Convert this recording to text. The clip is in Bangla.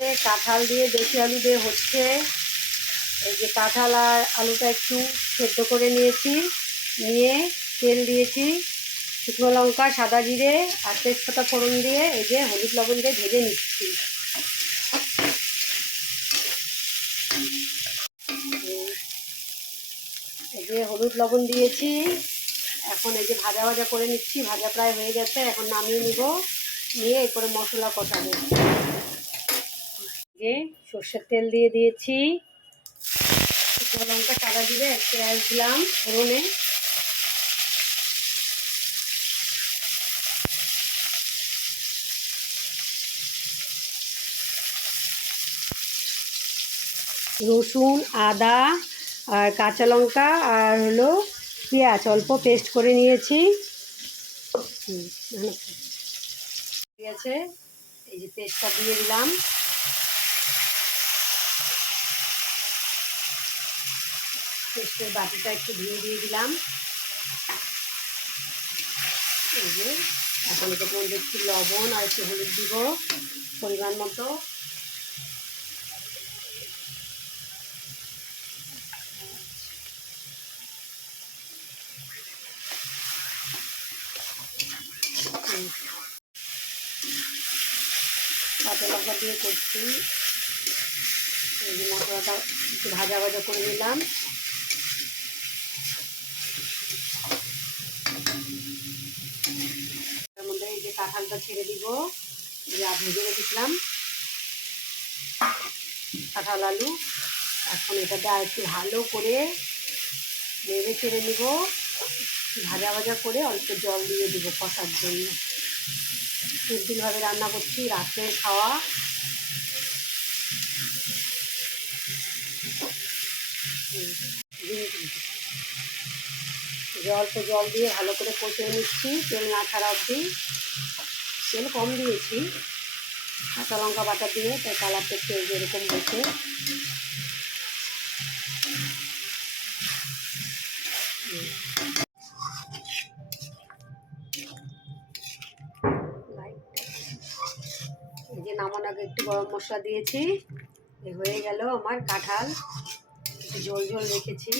কাঁঠাল দিয়ে দেশি আলু দিয়ে হচ্ছে। এই যে কাঁঠাল আর আলুটা একটু সেদ্ধ করে নিয়েছি, নিয়ে তেল দিয়েছি, শুকনো লঙ্কা, সাদা জিরে আর তেজপাতা ফোড়ন দিয়ে এই যে হলুদ লবণ দিয়ে ভেজে নিচ্ছি। এই যে হলুদ লবণ দিয়েছি, এখন এই যে ভাজা ভাজা করে নিচ্ছি। ভাজা প্রায় হয়ে গেছে, এখন নামিয়ে নিব, নিয়ে এরপরে মশলা কষাবো। যে সর্ষের তেল দিয়ে দিয়েছি, শুকনো লঙ্কা, সাদা জিরে, পেঁয়াজ দিলাম ফোড়নে, রসুন, আদা আর কাঁচা লঙ্কা আর হলো পেঁয়াজ অল্প পেস্ট করে নিয়েছি। ঠিক আছে, এই যে পেস্টটা দিয়ে দিলাম। পেস্টের বাটিটা একটু ধুয়ে দিয়ে দিলাম। এই যে এখন এটার মধ্যে একটু লবণ আর একটু হলুদ দিব পরিমাণ মতো। কাঁচা লঙ্কা দিয়ে করছি। এই যে মশলাটা একটু ভাজা ভাজা করে নিলাম। তার মধ্যে এই যে কাঁঠালটা ছেড়ে দিব, যা ভেজে রেখেছিলাম কাঁঠাল আলু। এখন এটাতে আর একটু ভালো করে নেড়ে চেড়ে নিব, ভাজা ভাজা করে অল্প জল দিয়ে দিব কষার জন্য। সিম্পলভাবে রান্না করছি, রাত্রে খাওয়া। অল্প জল দিয়ে ভালো করে কষিয়ে নিচ্ছি, তেল না ছাড়া অবধি। তেল কম দিয়েছি কাঁচা লঙ্কা বাটা দিয়ে, তাই কালারটা একটু এরকম হয়েছে। এই যে নামানোর আগে একটু গরম মশলা দিয়েছি। হয়ে গেল আমার কাঁঠাল, একটু ঝোল ঝোল রেখেছি।